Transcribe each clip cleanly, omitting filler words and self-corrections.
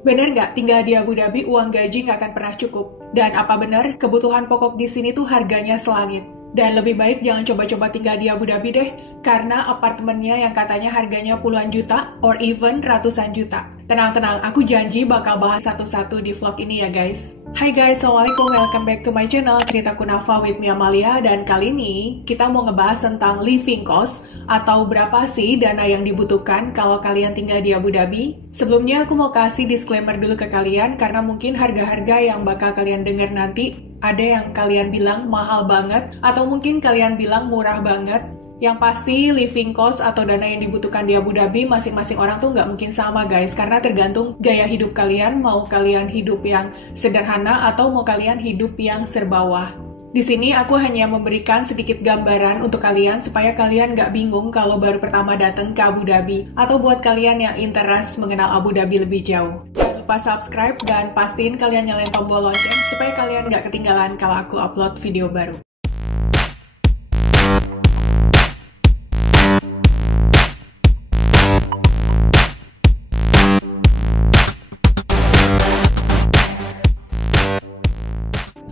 Bener nggak, tinggal di Abu Dhabi uang gaji nggak akan pernah cukup? Dan apa bener, kebutuhan pokok di sini tuh harganya selangit? Dan lebih baik jangan coba-coba tinggal di Abu Dhabi deh, karena apartemennya yang katanya harganya puluhan juta, or even ratusan juta. Tenang-tenang, aku janji bakal bahas satu-satu di vlog ini ya guys. Hai guys, assalamualaikum, welcome back to my channel Cerita Kunafa with Mia Amalia. Dan kali ini kita mau ngebahas tentang living cost, atau berapa sih dana yang dibutuhkan kalau kalian tinggal di Abu Dhabi. Sebelumnya aku mau kasih disclaimer dulu ke kalian, karena mungkin harga-harga yang bakal kalian dengar nanti ada yang kalian bilang mahal banget, atau mungkin kalian bilang murah banget. Yang pasti living cost atau dana yang dibutuhkan di Abu Dhabi masing-masing orang tuh nggak mungkin sama guys, karena tergantung gaya hidup kalian, mau kalian hidup yang sederhana atau mau kalian hidup yang serbawah. Di sini aku hanya memberikan sedikit gambaran untuk kalian supaya kalian nggak bingung kalau baru pertama datang ke Abu Dhabi, atau buat kalian yang interest mengenal Abu Dhabi lebih jauh. Jangan lupa subscribe dan pastiin kalian nyalain tombol lonceng supaya kalian nggak ketinggalan kalau aku upload video baru.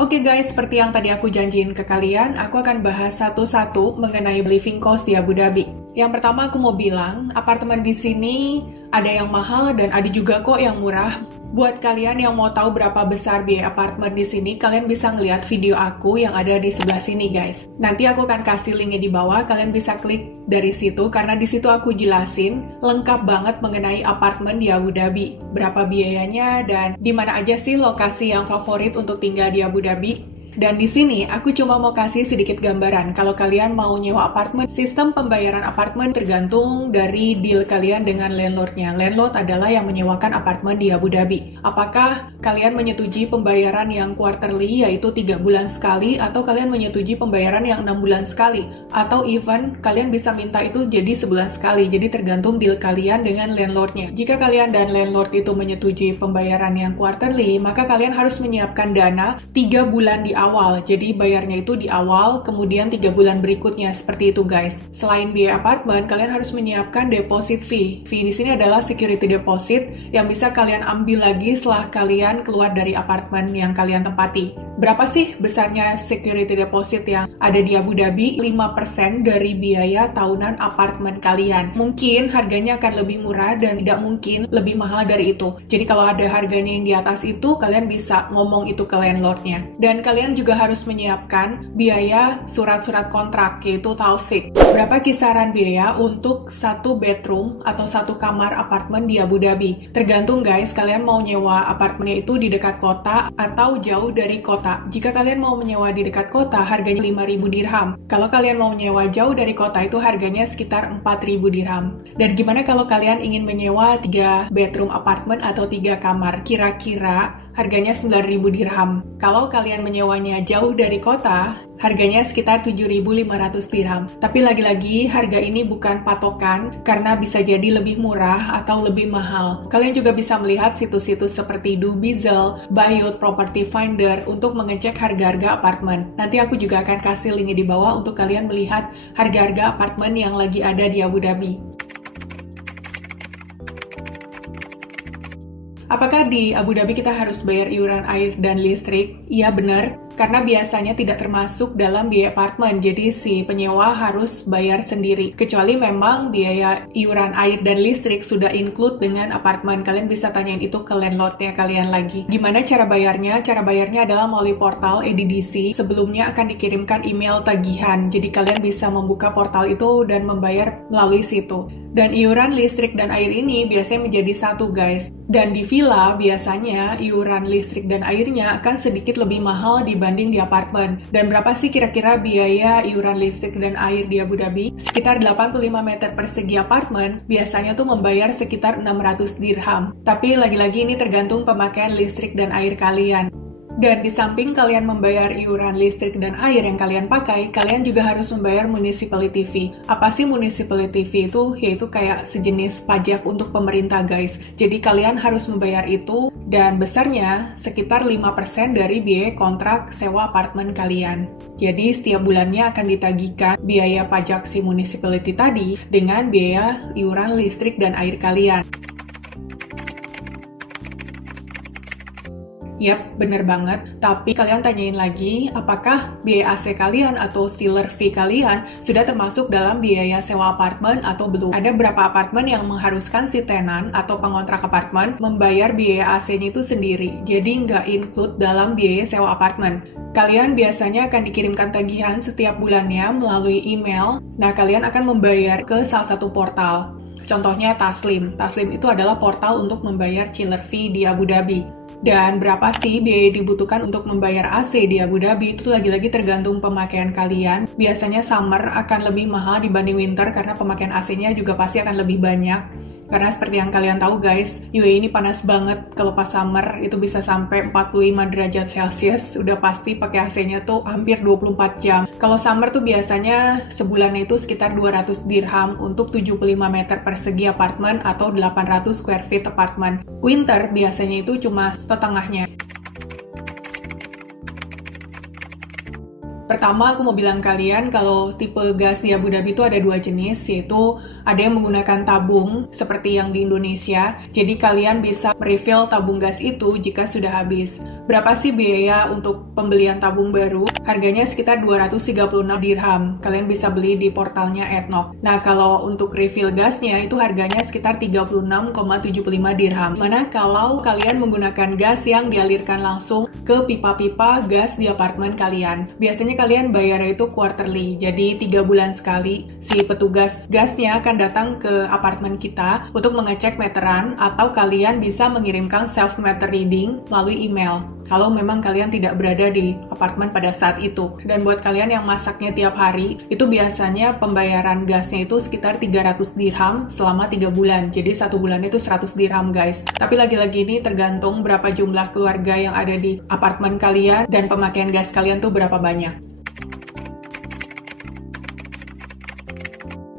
Oke guys, seperti yang tadi aku janjiin ke kalian, aku akan bahas satu-satu mengenai living cost di Abu Dhabi. Yang pertama aku mau bilang, apartemen di sini ada yang mahal dan ada juga kok yang murah. Buat kalian yang mau tahu berapa besar biaya apartemen di sini, kalian bisa ngeliat video aku yang ada di sebelah sini guys. Nanti aku akan kasih linknya di bawah, kalian bisa klik dari situ karena di situ aku jelasin lengkap banget mengenai apartemen di Abu Dhabi, berapa biayanya dan di mana aja sih lokasi yang favorit untuk tinggal di Abu Dhabi. Dan di sini aku cuma mau kasih sedikit gambaran. Kalau kalian mau nyewa apartemen, sistem pembayaran apartemen tergantung dari deal kalian dengan landlordnya. Landlord adalah yang menyewakan apartemen di Abu Dhabi. Apakah kalian menyetujui pembayaran yang quarterly, yaitu 3 bulan sekali, atau kalian menyetujui pembayaran yang 6 bulan sekali, atau even kalian bisa minta itu jadi sebulan sekali. Jadi tergantung deal kalian dengan landlordnya. Jika kalian dan landlord itu menyetujui pembayaran yang quarterly, maka kalian harus menyiapkan dana 3 bulan di awal. Jadi bayarnya itu di awal, kemudian 3 bulan berikutnya, seperti itu guys. Selain biaya apartemen, kalian harus menyiapkan deposit fee. Fee di sini adalah security deposit yang bisa kalian ambil lagi setelah kalian keluar dari apartemen yang kalian tempati. Berapa sih besarnya security deposit yang ada di Abu Dhabi? 5% dari biaya tahunan apartemen kalian. Mungkin harganya akan lebih murah dan tidak mungkin lebih mahal dari itu. Jadi kalau ada harganya yang di atas itu, kalian bisa ngomong itu ke landlordnya. Dan kalian juga harus menyiapkan biaya surat-surat kontrak, yaitu taufik. Berapa kisaran biaya untuk 1 bedroom atau 1 kamar apartemen di Abu Dhabi? Tergantung guys, kalian mau nyewa apartemennya itu di dekat kota atau jauh dari kota. Jika kalian mau menyewa di dekat kota, harganya 5.000 dirham. Kalau kalian mau menyewa jauh dari kota, itu harganya sekitar 4.000 dirham. Dan gimana kalau kalian ingin menyewa 3 bedroom apartemen atau 3 kamar? Kira-kira harganya 9.000 dirham. Kalau kalian menyewanya jauh dari kota, harganya sekitar 7.500 dirham. Tapi lagi-lagi harga ini bukan patokan karena bisa jadi lebih murah atau lebih mahal. Kalian juga bisa melihat situs-situs seperti Dubizzle, Bayut, Property Finder untuk mengecek harga-harga apartemen. Nanti aku juga akan kasih linknya di bawah untuk kalian melihat harga-harga apartemen yang lagi ada di Abu Dhabi. Apakah di Abu Dhabi kita harus bayar iuran air dan listrik? Iya benar, karena biasanya tidak termasuk dalam biaya apartemen, jadi si penyewa harus bayar sendiri. Kecuali memang biaya iuran air dan listrik sudah include dengan apartemen. Kalian bisa tanyain itu ke landlordnya kalian lagi. Gimana cara bayarnya? Cara bayarnya adalah melalui portal EDDC. Sebelumnya akan dikirimkan email tagihan, jadi kalian bisa membuka portal itu dan membayar melalui situ. Dan iuran listrik dan air ini biasanya menjadi satu guys. Dan di villa biasanya iuran listrik dan airnya akan sedikit lebih mahal dibanding di apartemen. Dan berapa sih kira-kira biaya iuran listrik dan air di Abu Dhabi? Sekitar 85 meter persegi apartemen biasanya tuh membayar sekitar 600 dirham. Tapi lagi-lagi ini tergantung pemakaian listrik dan air kalian. Dan di samping kalian membayar iuran listrik dan air yang kalian pakai, kalian juga harus membayar municipality fee. Apa sih municipality fee itu? Yaitu kayak sejenis pajak untuk pemerintah guys. Jadi kalian harus membayar itu dan besarnya sekitar 5% dari biaya kontrak sewa apartemen kalian. Jadi setiap bulannya akan ditagihkan biaya pajak si municipality tadi dengan biaya iuran listrik dan air kalian. Yap, bener banget. Tapi kalian tanyain lagi, apakah biaya AC kalian atau seller fee kalian sudah termasuk dalam biaya sewa apartemen atau belum? Ada beberapa apartemen yang mengharuskan si tenan atau pengontrak apartemen membayar biaya AC-nya itu sendiri, jadi nggak include dalam biaya sewa apartemen. Kalian biasanya akan dikirimkan tagihan setiap bulannya melalui email. Nah, kalian akan membayar ke salah satu portal. Contohnya Taslim. Taslim itu adalah portal untuk membayar chiller fee di Abu Dhabi. Dan berapa sih biaya dibutuhkan untuk membayar AC di Abu Dhabi? Itu lagi-lagi tergantung pemakaian kalian. Biasanya summer akan lebih mahal dibanding winter karena pemakaian AC-nya juga pasti akan lebih banyak. Karena seperti yang kalian tahu guys, UAE ini panas banget. Kalau pas summer itu bisa sampai 45 derajat Celcius. Udah pasti pakai AC-nya tuh hampir 24 jam. Kalau summer tuh biasanya sebulannya itu sekitar 200 dirham untuk 75 meter persegi apartemen atau 800 square feet apartemen. Winter biasanya itu cuma setengahnya. Pertama, aku mau bilang kalian kalau tipe gas di Abu Dhabi itu ada dua jenis, yaitu ada yang menggunakan tabung seperti yang di Indonesia. Jadi kalian bisa refill tabung gas itu jika sudah habis. Berapa sih biaya untuk pembelian tabung baru? Harganya sekitar 236 dirham. Kalian bisa beli di portalnya ADNOC. Nah, kalau untuk refill gasnya itu harganya sekitar 36,75 dirham. Mana kalau kalian menggunakan gas yang dialirkan langsung ke pipa-pipa gas di apartemen kalian. Biasanya kalian bayarnya itu quarterly, jadi 3 bulan sekali si petugas gasnya akan datang ke apartemen kita untuk mengecek meteran, atau kalian bisa mengirimkan self-meter reading melalui email kalau memang kalian tidak berada di apartemen pada saat itu. Dan buat kalian yang masaknya tiap hari, itu biasanya pembayaran gasnya itu sekitar 300 dirham selama 3 bulan, jadi 1 bulan itu 100 dirham guys. Tapi lagi-lagi ini tergantung berapa jumlah keluarga yang ada di apartemen kalian dan pemakaian gas kalian tuh berapa banyak.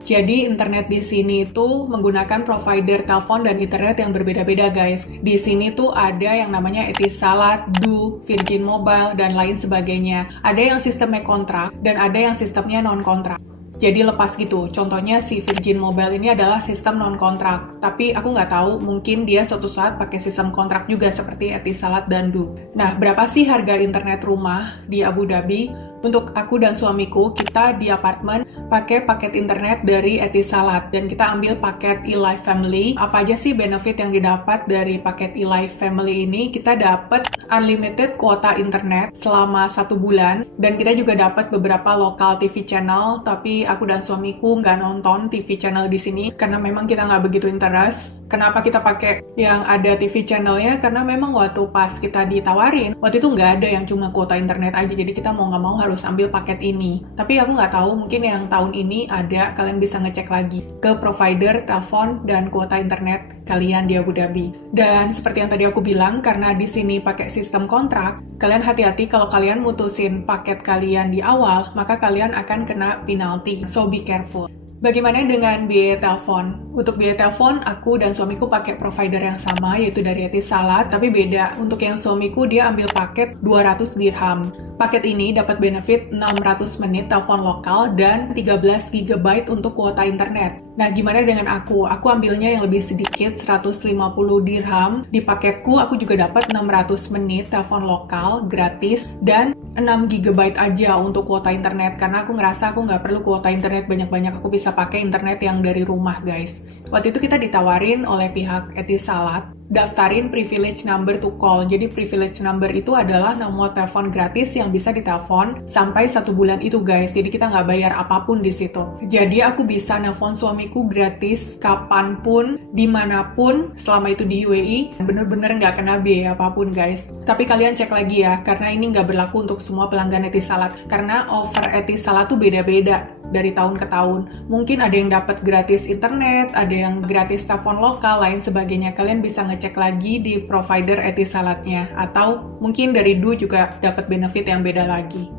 Jadi internet di sini itu menggunakan provider telepon dan internet yang berbeda-beda guys. Di sini tuh ada yang namanya Etisalat, Du, Virgin Mobile, dan lain sebagainya. Ada yang sistemnya kontrak dan ada yang sistemnya non-kontrak. Jadi lepas gitu. Contohnya si Virgin Mobile ini adalah sistem non-kontrak. Tapi aku nggak tahu, mungkin dia suatu saat pakai sistem kontrak juga seperti Etisalat dan Du. Nah, berapa sih harga internet rumah di Abu Dhabi? Untuk aku dan suamiku, kita di apartemen pakai paket internet dari Etisalat dan kita ambil paket eLife Family. Apa aja sih benefit yang didapat dari paket eLife Family ini? Kita dapat unlimited kuota internet selama 1 bulan dan kita juga dapat beberapa lokal TV channel, tapi aku dan suamiku nggak nonton TV channel di sini karena memang kita nggak begitu interest. Kenapa kita pakai yang ada TV channelnya? Karena memang waktu pas kita ditawarin, waktu itu nggak ada yang cuma kuota internet aja, jadi kita mau nggak mau harus ambil paket ini. Tapi aku nggak tahu, mungkin yang tahun ini ada, kalian bisa ngecek lagi ke provider telepon dan kuota internet kalian di Abu Dhabi. Dan seperti yang tadi aku bilang, karena di sini pakai sistem kontrak, kalian hati-hati kalau kalian mutusin paket kalian di awal, maka kalian akan kena penalti. So be careful. Bagaimana dengan biaya telepon? Untuk biaya telepon, aku dan suamiku pakai provider yang sama, yaitu dari Etisalat, tapi beda. Untuk yang suamiku, dia ambil paket 200 dirham. Paket ini dapat benefit 600 menit telepon lokal dan 13 GB untuk kuota internet. Nah, gimana dengan aku? Aku ambilnya yang lebih sedikit, 150 dirham. Di paketku, aku juga dapat 600 menit telepon lokal gratis dan 6 GB aja untuk kuota internet, karena aku ngerasa aku nggak perlu kuota internet banyak-banyak, aku bisa pakai internet yang dari rumah guys. Waktu itu kita ditawarin oleh pihak Etisalat, daftarin privilege number to call. Jadi privilege number itu adalah nomor telepon gratis yang bisa ditelepon sampai 1 bulan itu guys. Jadi kita nggak bayar apapun di situ. Jadi aku bisa nelpon suamiku gratis kapanpun, dimanapun, selama itu di UAE. Bener-bener nggak kena biaya apapun guys. Tapi kalian cek lagi ya, karena ini nggak berlaku untuk semua pelanggan Etisalat. Karena offer Etisalat tuh beda-beda dari tahun ke tahun. Mungkin ada yang dapat gratis internet, ada yang gratis telepon lokal, lain sebagainya. Kalian bisa ngecek lagi di provider Etisalatnya, atau mungkin dari Du juga dapat benefit yang beda lagi.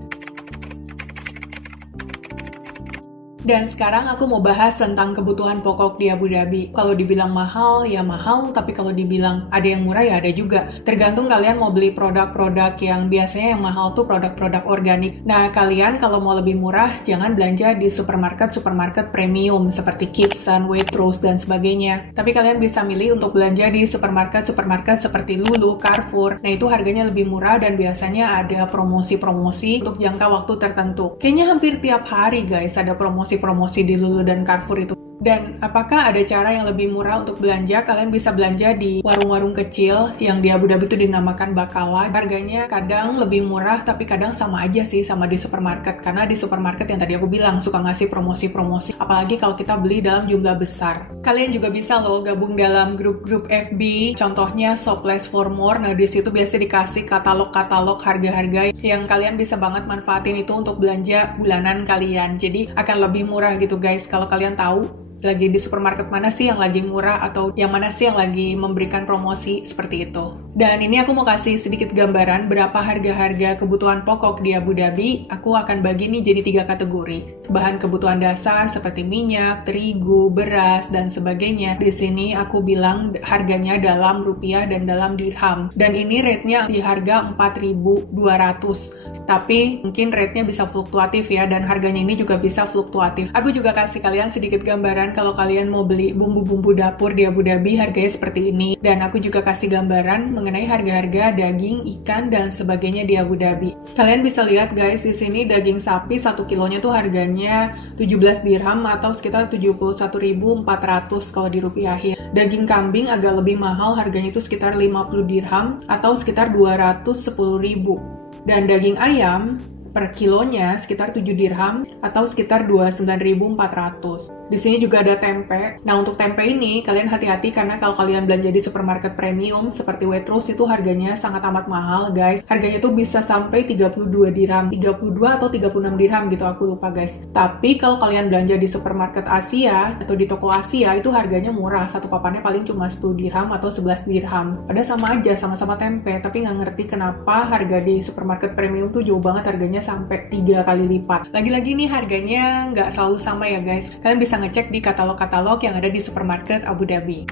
Dan sekarang aku mau bahas tentang kebutuhan pokok di Abu Dhabi. Kalau dibilang mahal, ya mahal, tapi kalau dibilang ada yang murah, ya ada juga. Tergantung kalian mau beli produk-produk yang biasanya yang mahal tuh produk-produk organik. Nah, kalian kalau mau lebih murah, jangan belanja di supermarket premium seperti Kipson, Waitrose, dan sebagainya. Tapi kalian bisa milih untuk belanja di supermarket seperti Lulu, Carrefour. Nah, itu harganya lebih murah dan biasanya ada promosi-promosi untuk jangka waktu tertentu. Kayaknya hampir tiap hari, guys, ada promosi di Lulu dan Carrefour itu. Dan apakah ada cara yang lebih murah untuk belanja? Kalian bisa belanja di warung-warung kecil yang di Abu Dhabi itu dinamakan bakalah. Harganya kadang lebih murah, tapi kadang sama aja sih sama di supermarket. Karena di supermarket yang tadi aku bilang suka ngasih promosi-promosi. Apalagi kalau kita beli dalam jumlah besar. Kalian juga bisa loh gabung dalam grup-grup FB. Contohnya Shop Less for More. Nah, di situ biasa dikasih katalog-katalog harga-harga yang kalian bisa banget manfaatin itu untuk belanja bulanan kalian. Jadi akan lebih murah gitu guys kalau kalian tahu lagi di supermarket mana sih yang lagi murah atau yang mana sih yang lagi memberikan promosi seperti itu. Dan ini aku mau kasih sedikit gambaran berapa harga-harga kebutuhan pokok di Abu Dhabi. Aku akan bagi nih jadi 3 kategori. Bahan kebutuhan dasar seperti minyak, terigu, beras, dan sebagainya. Di sini aku bilang harganya dalam rupiah dan dalam dirham. Dan ini rate-nya di harga 4.200. Tapi mungkin rate-nya bisa fluktuatif ya, dan harganya ini juga bisa fluktuatif. Aku juga kasih kalian sedikit gambaran kalau kalian mau beli bumbu-bumbu dapur di Abu Dhabi harganya seperti ini. Dan aku juga kasih gambaran mengenai harga-harga daging, ikan, dan sebagainya di Abu Dhabi. Kalian bisa lihat guys, di sini daging sapi 1 kilonya tuh harganya 17 dirham atau sekitar 71.400 kalau dirupiahin. Daging kambing agak lebih mahal, harganya itu sekitar 50 dirham atau sekitar 210.000. Dan daging ayam per kilonya sekitar 7 dirham atau sekitar 29.400. Di sini juga ada tempe. Nah, untuk tempe ini kalian hati-hati karena kalau kalian belanja di supermarket premium seperti Waitrose itu harganya sangat amat mahal, guys. Harganya tuh bisa sampai 32 dirham, 32 atau 36 dirham gitu, aku lupa, guys. Tapi kalau kalian belanja di supermarket Asia atau di toko Asia itu harganya murah. Satu papannya paling cuma 10 dirham atau 11 dirham. Padahal sama aja, sama-sama tempe, tapi nggak ngerti kenapa harga di supermarket premium tuh jauh banget harganya sampai 3 kali lipat. Lagi-lagi nih harganya nggak selalu sama ya guys. Kalian bisa ngecek di katalog-katalog yang ada di supermarket Abu Dhabi.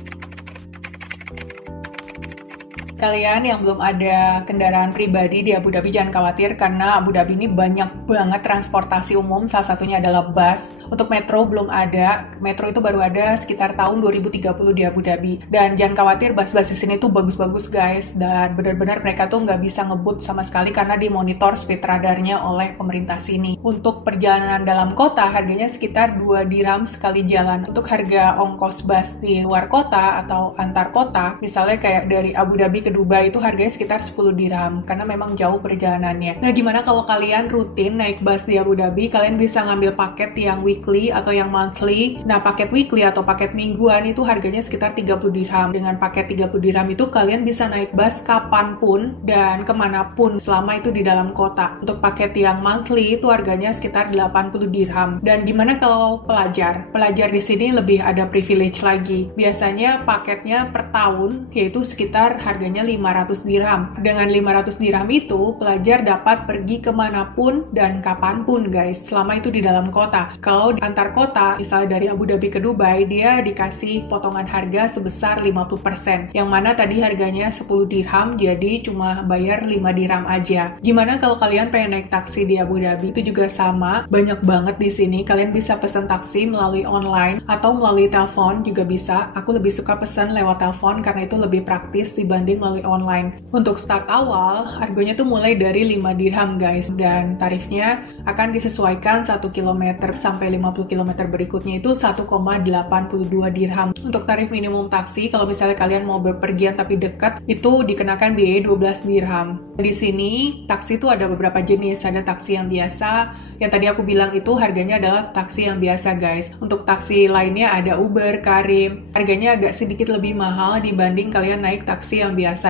Kalian yang belum ada kendaraan pribadi di Abu Dhabi jangan khawatir karena Abu Dhabi ini banyak banget transportasi umum, salah satunya adalah bus. Untuk metro belum ada, metro itu baru ada sekitar tahun 2030 di Abu Dhabi. Dan jangan khawatir, bus-bus di sini tuh bagus-bagus guys, dan benar-benar mereka tuh nggak bisa ngebut sama sekali karena dimonitor speed radarnya oleh pemerintah sini. Untuk perjalanan dalam kota harganya sekitar 2 dirham sekali jalan. Untuk harga ongkos bus di luar kota atau antar kota, misalnya kayak dari Abu Dhabi ke Dubai itu harganya sekitar 10 dirham karena memang jauh perjalanannya. Nah, gimana kalau kalian rutin naik bus di Abu Dhabi? Kalian bisa ngambil paket yang weekly atau yang monthly. Nah, paket weekly atau paket mingguan itu harganya sekitar 30 dirham. Dengan paket 30 dirham itu kalian bisa naik bus kapanpun dan kemanapun selama itu di dalam kota. Untuk paket yang monthly itu harganya sekitar 80 dirham. Dan gimana kalau pelajar? Pelajar di sini lebih ada privilege lagi. Biasanya paketnya per tahun yaitu sekitar harganya 500 dirham. Dengan 500 dirham itu, pelajar dapat pergi kemanapun dan kapanpun guys, selama itu di dalam kota. Kalau di antar kota, misalnya dari Abu Dhabi ke Dubai, dia dikasih potongan harga sebesar 50%. Yang mana tadi harganya 10 dirham, jadi cuma bayar 5 dirham aja. Gimana kalau kalian pengen naik taksi di Abu Dhabi? Itu juga sama, banyak banget di sini. Kalian bisa pesan taksi melalui online atau melalui telepon juga bisa. Aku lebih suka pesan lewat telepon karena itu lebih praktis dibanding melalui online. Untuk start awal, harganya tuh mulai dari 5 dirham guys, dan tarifnya akan disesuaikan 1 km sampai 50 km berikutnya itu 1,82 dirham. Untuk tarif minimum taksi, kalau misalnya kalian mau berpergian tapi dekat, itu dikenakan biaya 12 dirham. Di sini, taksi itu ada beberapa jenis. Ada taksi yang biasa, yang tadi aku bilang itu harganya adalah taksi yang biasa guys. Untuk taksi lainnya ada Uber, Careem. Harganya agak sedikit lebih mahal dibanding kalian naik taksi yang biasa.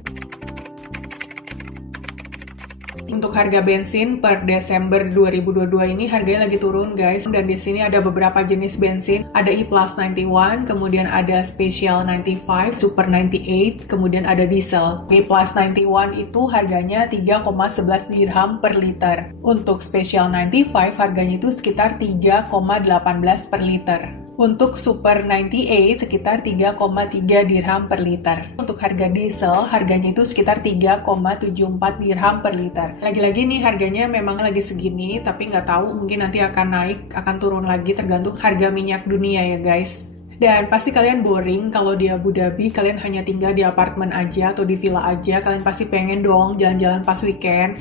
Untuk harga bensin per Desember 2022 ini harganya lagi turun guys, dan di sini ada beberapa jenis bensin. Ada E Plus 91, kemudian ada Special 95, Super 98, kemudian ada diesel. E Plus 91 itu harganya 3,11 dirham per liter. Untuk Special 95 harganya itu sekitar 3,18 per liter. Untuk Super 98 sekitar 3,3 dirham per liter. Untuk harga diesel harganya itu sekitar 3,74 dirham per liter. Lagi-lagi nih harganya memang lagi segini, tapi nggak tahu mungkin nanti akan naik, akan turun lagi tergantung harga minyak dunia ya guys. Dan pasti kalian boring kalau di Abu Dhabi kalian hanya tinggal di apartemen aja atau di villa aja. Kalian pasti pengen dong jalan-jalan pas weekend.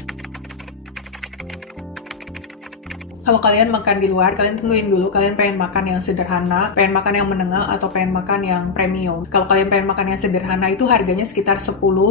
Kalau kalian makan di luar, kalian tentuin dulu kalian pengen makan yang sederhana, pengen makan yang menengah, atau pengen makan yang premium. Kalau kalian pengen makan yang sederhana itu harganya sekitar 10-30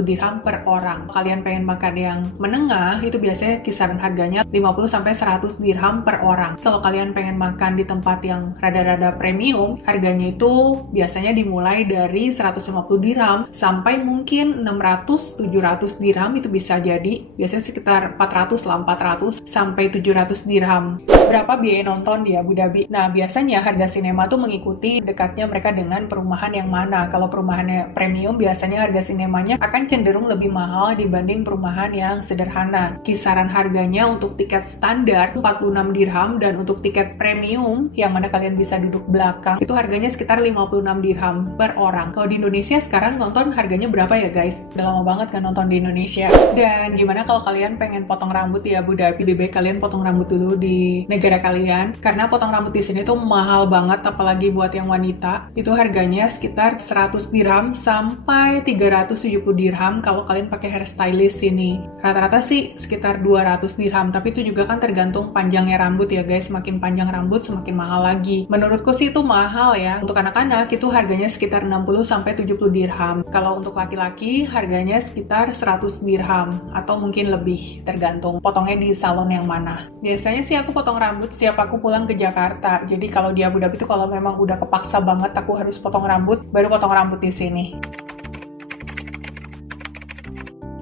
dirham per orang. Kalau kalian pengen makan yang menengah, itu biasanya kisaran harganya 50-100 dirham per orang. Kalau kalian pengen makan di tempat yang rada-rada premium, harganya itu biasanya dimulai dari 150 dirham sampai mungkin 600-700 dirham itu bisa jadi. Biasanya sekitar 400 sampai 700 dirham. Berapa biaya nonton di Abu Dhabi? Nah, biasanya harga sinema tuh mengikuti dekatnya mereka dengan perumahan yang mana. Kalau perumahannya premium, biasanya harga sinemanya akan cenderung lebih mahal dibanding perumahan yang sederhana. Kisaran harganya untuk tiket standar 46 dirham, dan untuk tiket premium yang mana kalian bisa duduk belakang, itu harganya sekitar 56 dirham per orang. Kalau di Indonesia sekarang nonton harganya berapa ya guys? Udah lama banget kan nonton di Indonesia. Dan gimana kalau kalian pengen potong rambut di Abu Dhabi? Lebih baik kalian potong rambut dulu di negara kalian, karena potong rambut di sini tuh mahal banget, apalagi buat yang wanita. Itu harganya sekitar 100 dirham sampai 370 dirham kalau kalian pakai hairstylist sini. Rata-rata sih sekitar 200 dirham, tapi itu juga kan tergantung panjangnya rambut ya guys. Semakin panjang rambut semakin mahal lagi. Menurutku sih itu mahal ya. Untuk anak-anak itu harganya sekitar 60 sampai 70 dirham. Kalau untuk laki-laki harganya sekitar 100 dirham atau mungkin lebih, tergantung potongnya di salon yang mana. Biasanya sih aku potong rambut setiap aku pulang ke Jakarta. Jadi kalau di Abu Dhabi itu kalau memang udah kepaksa banget aku harus potong rambut, baru potong rambut di sini.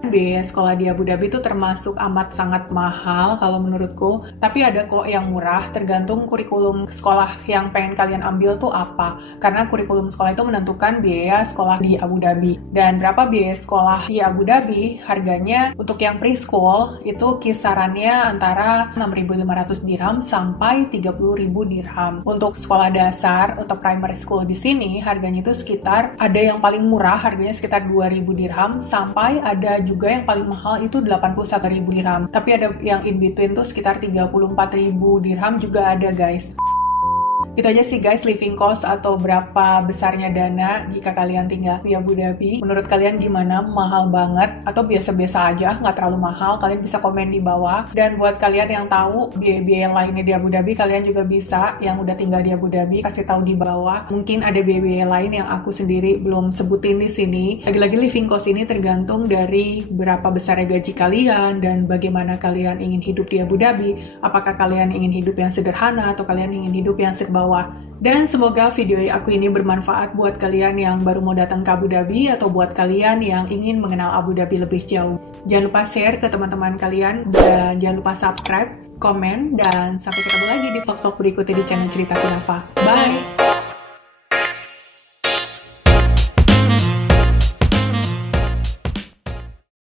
Biaya sekolah di Abu Dhabi itu termasuk amat sangat mahal kalau menurutku, tapi ada kok yang murah, tergantung kurikulum sekolah yang pengen kalian ambil tuh apa, karena kurikulum sekolah itu menentukan biaya sekolah di Abu Dhabi. Dan berapa biaya sekolah di Abu Dhabi, harganya untuk yang preschool itu kisarannya antara 6.500 dirham sampai 30.000 dirham. Untuk sekolah dasar atau primary school di sini harganya itu sekitar, ada yang paling murah harganya sekitar 2.000 dirham sampai ada juga yang paling mahal itu 81.000 dirham. Tapi ada yang in between tuh sekitar 34.000 dirham juga ada guys. Itu aja sih guys, living cost atau berapa besarnya dana jika kalian tinggal di Abu Dhabi. Menurut kalian gimana? Mahal banget atau biasa-biasa aja, nggak terlalu mahal? Kalian bisa komen di bawah. Dan buat kalian yang tahu biaya-biaya lainnya di Abu Dhabi, kalian juga bisa yang udah tinggal di Abu Dhabi kasih tahu di bawah. Mungkin ada biaya-biaya lain yang aku sendiri belum sebutin di sini. Lagi-lagi living cost ini tergantung dari berapa besarnya gaji kalian dan bagaimana kalian ingin hidup di Abu Dhabi. Apakah kalian ingin hidup yang sederhana atau kalian ingin hidup yang serba. Dan semoga video aku ini bermanfaat buat kalian yang baru mau datang ke Abu Dhabi atau buat kalian yang ingin mengenal Abu Dhabi lebih jauh. Jangan lupa share ke teman-teman kalian dan jangan lupa subscribe, komen, dan sampai ketemu lagi di vlog-vlog berikutnya di channel Cerita Kunafa. Bye!